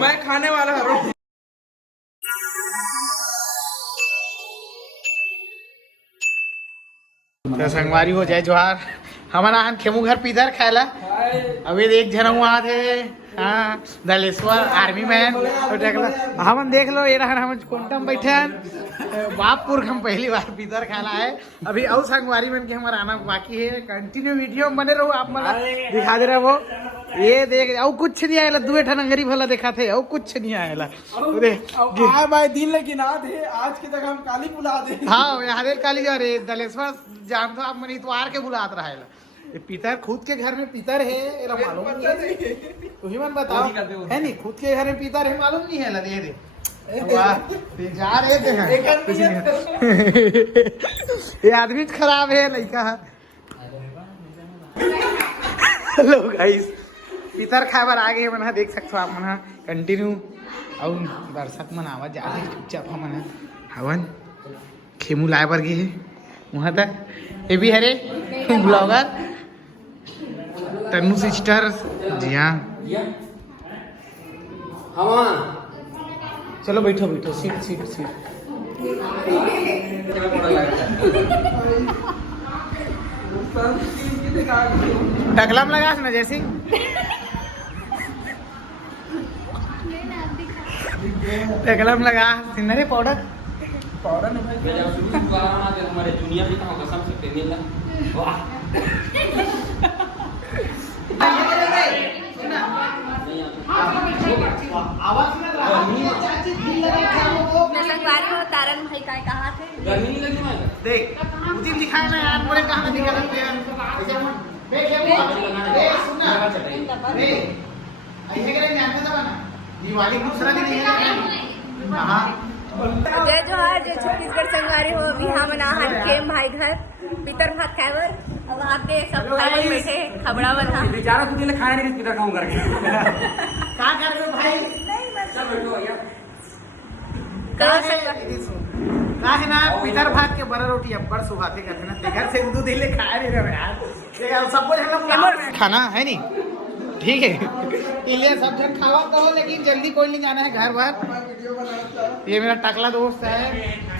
मैं खाने वाला हूँ। तो संगवारी हो जाए जोहार हमारा हन खेमू घर पीधर खायला अभी एक जन वहाँ थे हाँ दलेश्वर आर्मी मैन हम देख लो ये रहा हम कोंटम बैठे बापपुर हम पहली बार पीधर खाला है अभी और संगवारी में के हमारा आना बाकी है कंटिन्यू वीडियो में बने रहो आप मला दिखा दे रहे वो ये देख और कुछ नहीं आएला दुए ठन अंगरी भला देखा थे और कुछ नहीं आएला भाई दिन लेकिन थे आज के तक हम काली बुला दे हाँ यहाँ काली जा रहे दलेश्वर जान तो आप मनी इतवार के बुलात रहा ये पितर खुद के घर में पितर है एरा मालूम नहीं तू ही मन बताओ है नहीं खुद के घर में पितर है मालूम नहीं है ला दे दे वाह जा रहे थे ये आदमी खराब है लड़का हेलो गाइस पितर खाए बार आ गए मना देख सकते हो आप मना कंटिन्यू और दर्शक मन आवाज जा रहे चुपचाप मना हवन खेमू लाए पर गए वहाँ तक ये भी हरे ब्लॉगर तन्नू सिस्टर जी हाँ चलो बैठो बैठो सीट सीट सीट टकलम लगा ना जैसी टकलम लगा सिन्नरे पाउडर पाउडर हमारे दुनिया में कहाँ कसम से तेल तारन भाई का कहा थे देख मुझे दिखाया ना यार बोले कहाँ दिखा दिवाली दूसरा दिन जय जोहार जय छत्तीसगढ़ संगवारी हो अभी हम नाहन खेम भाई घर पितर भात खावर अब आपके सब खाए बैठे खबड़ा बना बेचारा तू दिन खाया नहीं पितर खाऊं करके क्या कर रहे हो भाई चल बैठो भैया का है ना पितर भात के बड़ा रोटी अब्बड़ सुहाते कहते ना देखर से दूध ले खाया नहीं रहे यार सब कुछ खाना है नहीं ठीक है इसलिए सब जन खावा कहो लेकिन जल्दी कोई नहीं जाना है घर बार ये मेरा टकला दोस्त है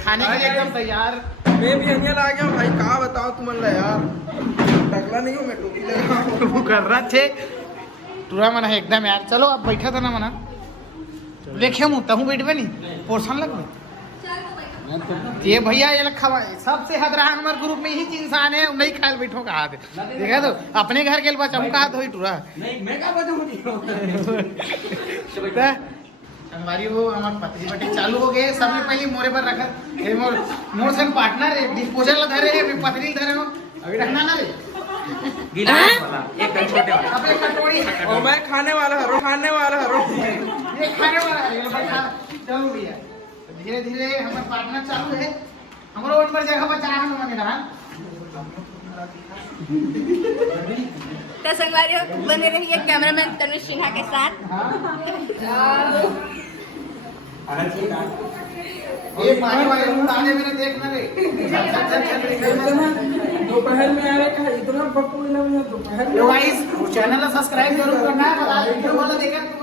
खाने के लिए एकदम तैयार मैं भी यहाँ ला गया भाई कहा बताओ तुम यार टकला नहीं हो मैं टोपी लगा कर रहा थे पूरा मना है एकदम यार चलो अब बैठा था ना मना देखे मुँह तहूँ बैठ बनी पोर्सन लग में ये भैया ये लखा सबसे हद रहा हमारे ग्रुप में ही इंसान है नहीं खाए बैठो कहा देखा तो अपने घर के बच्चा कहा तो टूरा हमारी वो हमारे पति बटे चालू हो गए सबने पहले मोरे पर रखा मोर संग पार्टनर डिस्पोजल धरे है पतली धरे हो अभी रखना ना रे एक छोटे वाला कटोरी और मैं खाने वाला हूँ ये खाने वाला है चलो भैया धीरे धीरे हमारा पार्टनर चालू है हमारा ओट पर जगह बचा रहा है मेरा तो संगवारी हो बने रहिए कैमरामैन तनुष सिन्हा के साथ ये पानी वाले ताने मैंने देखना रे दोपहर में आ रहे इतना बकू दोपहर में गाइस चैनल को सब्सक्राइब जरूर करना है वीडियो वाला देखा तुम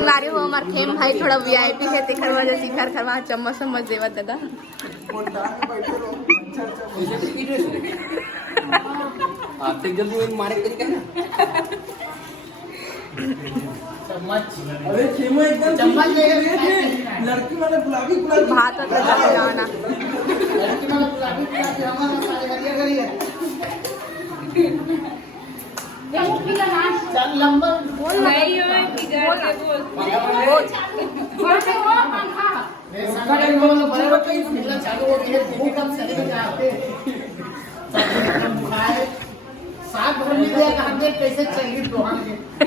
संगवारी हो हमारे खेम भाई थोड़ा वीआईपी है तेखर वजह शिखर खरवा चम्मच सम्मच देवत दादा जल्दी मारे चम्मच अरे खेमा एकदम चम्मच लड़की वाले गुलाबी भात जाना लड़की वाला गुलाबी हमारा सारे हरियर हरियर चल नंबर बोल नहीं हो चालू हो गई है कम सही जाते सात भर में हमने कैसे चाहिए दोहान के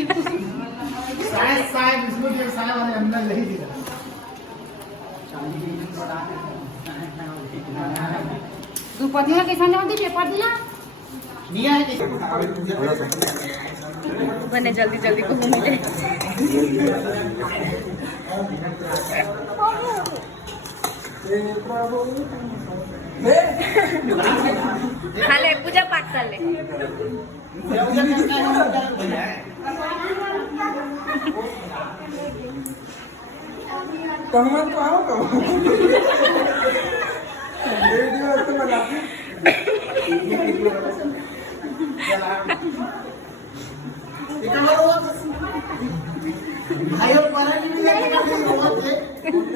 शायद इसमें जो साय वाले अंदर नहीं दिखा तू पतिया कैसा नहीं होती पेपर दिया दिया है बने जल्दी जल्दी को मिले खाले पूजा पाठ कर ले कहमत तो आओ कहो वीडियो तो बनाती भाई और पारा नहीं मिले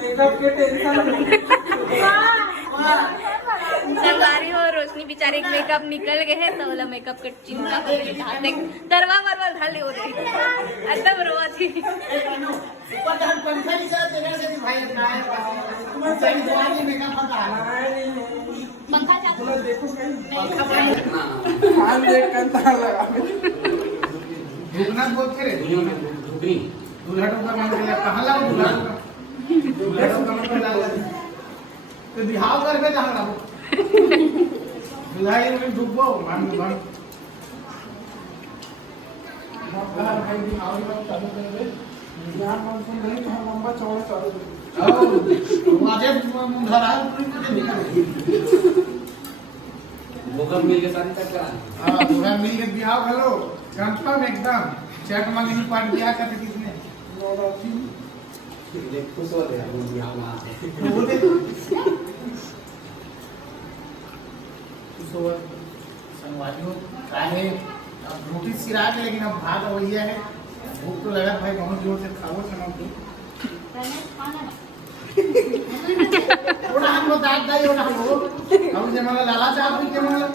मेकअप के टेंशन संगारी हो रोशनी बेचारे के मेकअप निकल गए हैं तो वाला मेकअप के चिंता हो गई देख दरवा मरवा धाले हो रही एकदम रोआ थी ऊपर जहां पंखा नहीं सर तेरे से भाई ना है तुम्हारे सारी जवानी मेकअप पता है पंखा चालू बोला देखो कहीं हां देख कंता लगा भूखना बोल के रे दूल्हा टोका मान के कहां लगा दूल्हा टोका मान के डाल तो बिहाव करके जहां लागो दुल्हा में डूबो मान मान भाई भी आओ चालू कर दे यार मानसून नहीं तो लंबा चौड़ा चालू कर आजे मुंधरा भूकंप मिल के सारी तक करा हां दूल्हा मिल के बिहाव हेलो कंफर्म एकदम चेक मांगनी पार्ट दिया करके किसने ये खुश हो गया वो भी हम आते वो दे तो संगवादियों काहे अब रोटी सिरा के लेकिन अब भात वही है भूख तो लगा भाई बहुत जोर से खाओ सनम तो थोड़ा हम लोग दाद दाई होना हो हम जमाना लाला चाप भी के मतलब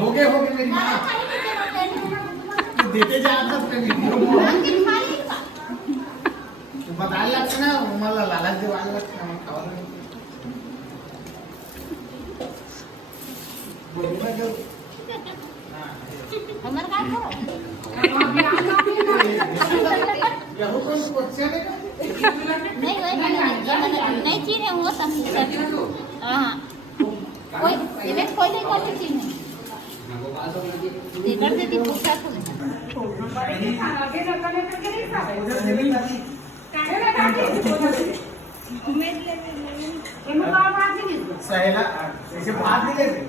होगे मेरी मां देते जा तब पे वीडियो तो बता लगता ना मतलब लाला देवाल लगता हम खाओ बोलना जो हमर का करो यहो कौन क्वेश्चन है नहीं वही नहीं चीज है वो सब हां कोई इवेंट कोई नहीं करती चीज नहीं इधर से दी पूछा तो सहेला ऐसे बात नहीं लेते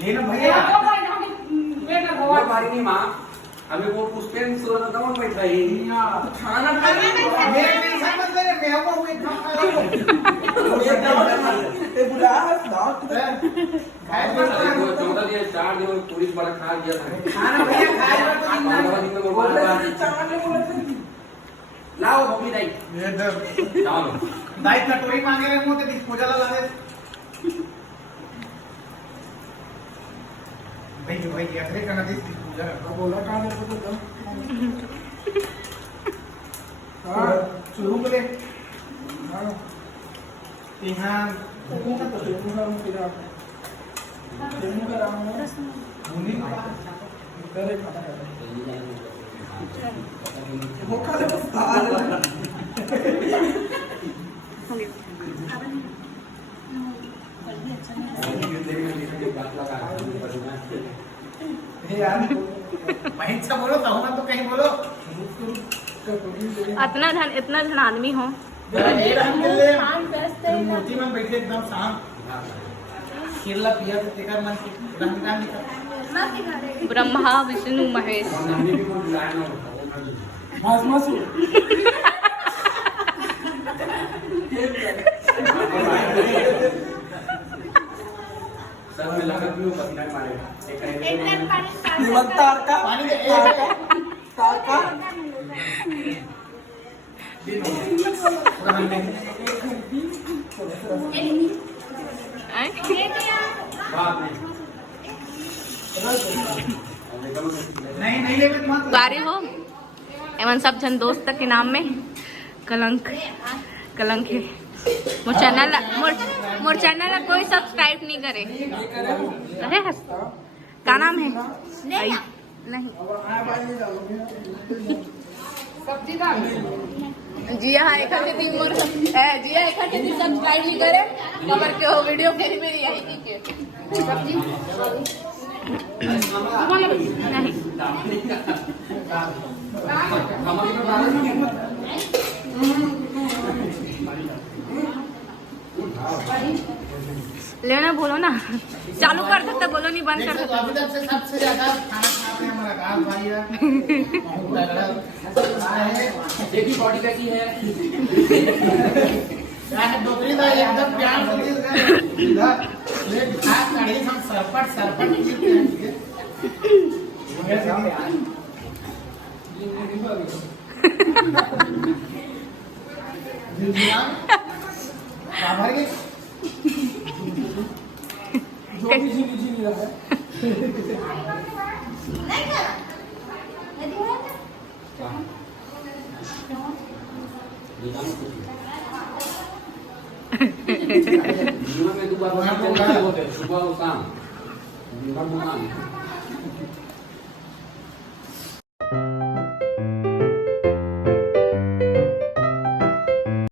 लेना भैया हमारी नहीं माँ हमें वो पुष्पेन सूरत दमन बैठ रही खाना मेरे नहीं समझ रहे मैं वो हुए खाना ये बुला दाव चौदह दिन 4 दिन पुलिस वाला खा दिया था खाना भैया खाए तो लाओ मम्मी दाई ये दर चलो दाई कटोरी मांगे रहे मुंह ते डिस्पोजल ला दे भाई ऐसे करना दे डिस्पोजल बोला कहां है तो हां शुरू करें हां यहाँ को का तो शुरू करो तेरा शुरू कराऊंगा मुनी करे खाना वो खाले बस दाल हे यार महीन से बोलो तो हम तो कहीं बोलो इतना धन आदमी हो ये हम के लिए मूर्ति में बैठे एकदम शांत केरला पिया तो तेकर मन के रंगदान निकल ब्रह्मा विष्णु महेश मम्मी भी कोई बुलाया ना बस बस सब में लगा क्यों पसीना मारेगा निमंतार का पानी दे ताका बात नहीं ले मत गारी हो एवं सब जन दोस्त के नाम में कलंक है मोर चैनल कोई सब्सक्राइब नहीं करे अरे हंस क्या नाम है नहीं जिया एखादी तीन मोर जिया एखादी तीन सब्सक्राइब नहीं करे खबर के हो वीडियो के मेरी यही की के सब्जी नहीं लेना बोलो ना चालू कर सकते बोलो नहीं बंद कर सकते अभी तक से सबसे ज्यादा खाना खाते हैं हमारा गाँव भाई है देखी बॉडी कैसी है डोकरी तो एकदम प्यार से इधर ले खास गाड़ी हम सरपट सरपट बाहर के नहीं करा यदि हो जीवन में 2 बार होते सुबह और शाम